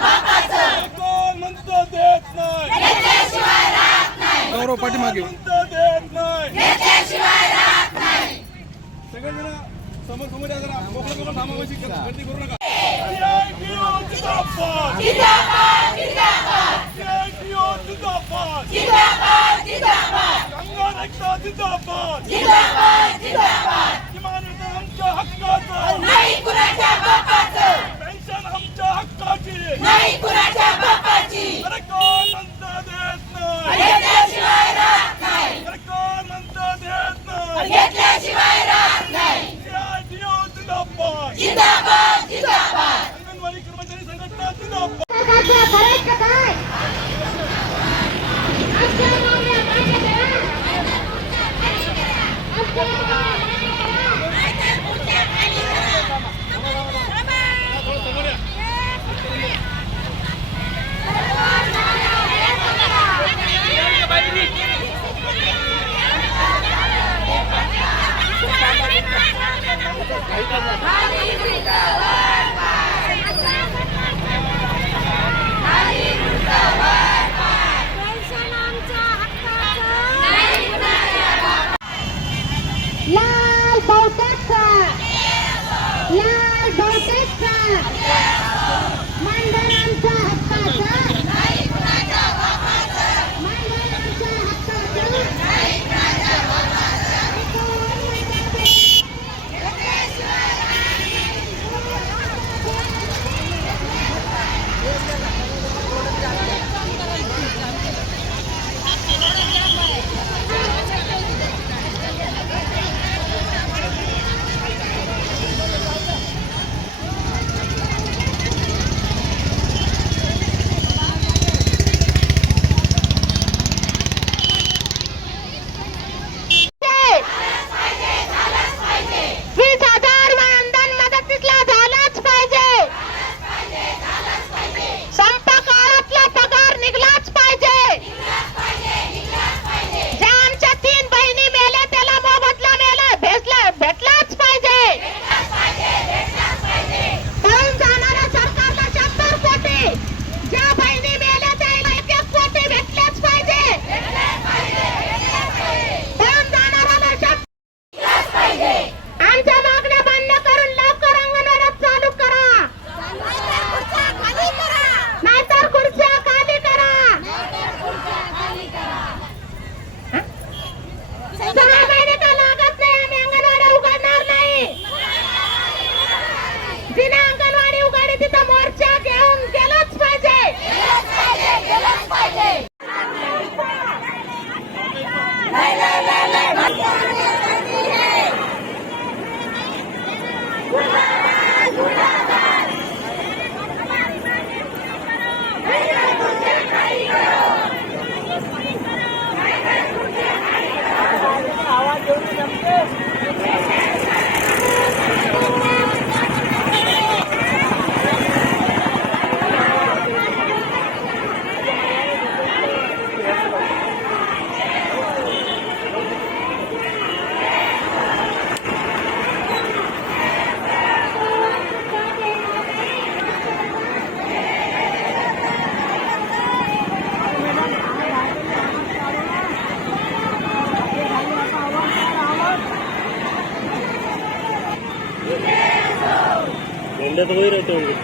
बापाचं कोण म्हणतं देत नाही. गौरव पाठीमागे. म्हणतं देत नाही. सगळेजण समोर समोर या जरा. मोकळं मोकळं थांबा वशी करा. गर्दी करू नका. जिंदाबाद जिंदाबाद कामगार एकता जिंदाबाद. किमान वेतन आमच्या हक्काचं पेन्शन आमच्या हक्काची अरे कोण म्हणतं देत नाही? अरे कोण म्हणतं देत नाही? जिंदाबाद अंगणवाडी कर्मचारी संघटना जिंदाबाद. सरकारचं करायचं काय आमच्या मागण्या मान्य करा आमच्या मागण्या मान्य लाल बहुतेकचा. लाल बहुतेकचा. ఉండే तो वही रहते होंगे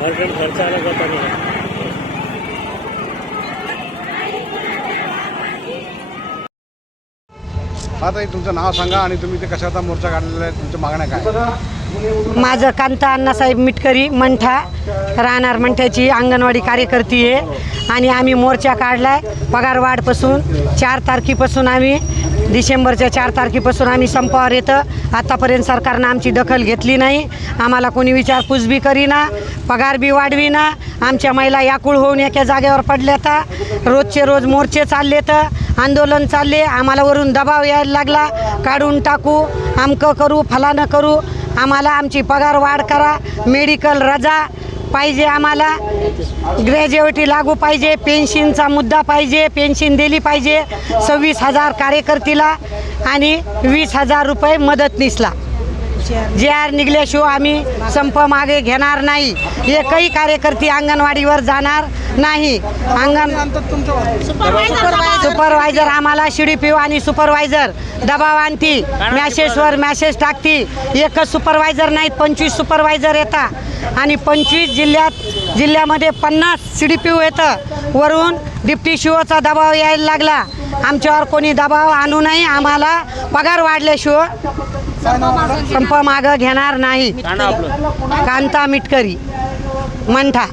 हर टाइम खर्चा अलग होता नहीं है आता तुमचं नाव सांगा आणि तुम्ही ते कशाचा मोर्चा काढलेला आहे? तुमच्या मागण्या काय? माझं कांता अण्णासाहेब मिटकरी मंठा राहणार मंठ्याची अंगणवाडी कार्यकर्ती आहे. आणि आम्ही मोर्चा काढला आहे पगारवाढपासून चार तारखेपासून आम्ही डिसेंबरच्या चार तारखेपासून आम्ही संपावर येतं. आतापर्यंत सरकारनं आमची दखल घेतली नाही. आम्हाला कोणी विचारपूस बी करीना पगार बी वाढविना. आमच्या महिला याकुळ होऊन एका जागेवर पडल्या तर रोजचे रोज मोर्चे चालले तर आंदोलन चालले. आम्हाला वरून दबाव यायला लागला. काढून टाकू आमकं करू फलानं करू. आम्हाला आमची पगार वाढ करा. मेडिकल रजा. पाहिजे आम्हाला. ग्रॅज्युएटी लागू पाहिजे पेन्शनचा मुद्दा पाहिजे पेन्शन दिली पाहिजे. सव्वीस हजार कार्यकर्तीला आणि वीस हजार रुपये मदतनीसला. जे आर निघल्याशिवाय आम्ही संप मागे घेणार नाही. एकही कार्यकर्ती अंगणवाडीवर जाणार नाही. अंगण सुपरवायझर आम्हाला शिडीपीओ आणि सुपरवायझर दबाव आणती. मॅसेजवर मॅसेज टाकती. एकच सुपरवायझर नाहीत पंचवीस सुपरवायझर येतात आणि पंचवीस जिल्ह्यात जिल्ह्यामध्ये पन्नास सी डी पी येतं. वरून डिप्टी शिओचा दबाव यायला लागला. आमच्यावर कोणी दबाव आणू नये आम्हाला पगार वाढल्याशिवाय संप मागं घेणार नाही. कांता मिटकरी. मंठा.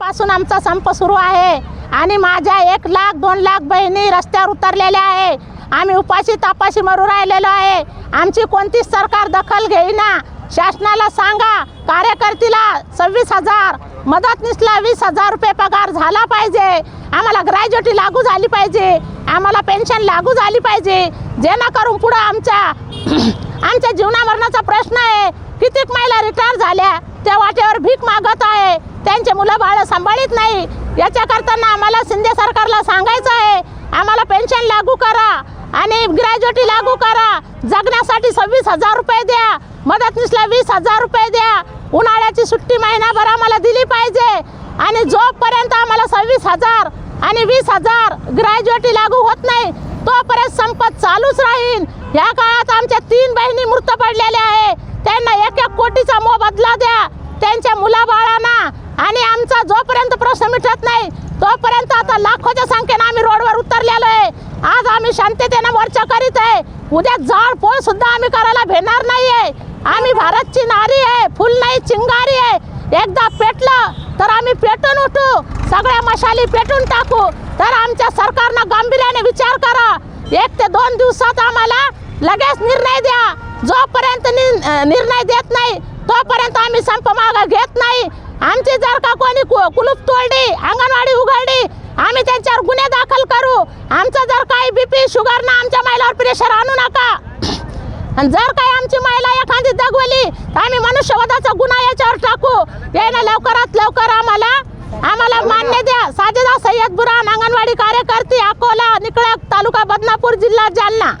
पासून आमचा संप सुरू आहे. आणि माझ्या एक लाख दोन लाख बहिणी रस्त्यावर उतरलेल्या आहे. आम्ही उपाशी तापाशी मरू राहिलेलो आहे. आमची कोणतीच सरकार दखल घेईना. शासनाला सांगा कार्यकर्तीला सव्वीस हजार मदतनीसला वीस हजार रुपये पगार झाला पाहिजे. आम्हाला ग्रॅज्युटी लागू झाली पाहिजे. आम्हाला पेन्शन लागू झाली पाहिजे. जेणेकरून पुढं आमच्या आमच्या जीवनामरणाचा प्रश्न आहे. कितीक महिला रिटायर झाल्या त्या वाटेवर भीक मागत आहे. त्यांचे मुलं बाळं सांभाळीत नाही. याच्या करताना आम्हाला शिंदे सरकारला सांगायचं आहे. आम्हाला पेन्शन लागू करा आणि ग्रॅज्युटी लागू करा. जगण्यासाठी सव्वीस हजार रुपये द्या. मदतनीसला वीस हजार रुपये द्या. उन्हाळ्याची सुट्टी महिनाभर आम्हाला दिली पाहिजे. आणि जोपर्यंत आम्हाला सव्वीस हजार आणि वीस हजार ग्रॅज्युएटी लागू होत नाही तोपर्यंत संपत चालूच राहील. या काळात आमच्या तीन बहिणी मृत पडलेल्या आहे. त्यांना एक एक कोटीचा मोबदला द्या. त्यांच्या मुलाबाळांना आणि आमचा जोपर्यंत प्रश्न मिटत नाही तोपर्यंत आता लाखोच्या संख्येनं आम्ही रोडवर उतरलेलो आहे. आज आम्ही शांततेनं मोर्चा करीत आहे. उद्या जाळ पोळ सुद्धा आम्ही करायला भेणार नाही आहे आम्ही भारतची नारी आहे फुल नाही चिंगारी आहे. एकदा पेटलं तर आम्ही पेटून उठू. सगळ्या मशाली पेटून टाकू. तर आमच्या सरकारनं गांभीर्याने विचार करा. एक ते दोन दिवसात आम्हाला लगेच निर्णय द्या. जोपर्यंत नि- निर्णय देत नाही तोपर्यंत आम्ही संप मागं घेत नाही. आमची जर का कोणी कु- कुलूप तोडली अंगणवाडी उघडली आम्ही त्यांच्यावर गुन्हे दाखल करू. आमचं जर काही बीपी शुगर ना आमच्या महिलावर प्रेशर आणू नका. आणि जर काय आमची महिला एखादी दगवली तर आम्ही मनुष्यवधाचा गुन्हा याच्यावर टाकू. यायला लवकरात लवकर आम्हाला आम्हाला मान्य द्या. साजेदा सय्यद बुरान अंगणवाडी कार्यकर्ती अकोला निकळक तालुका बदनापूर जिल्हा जालना.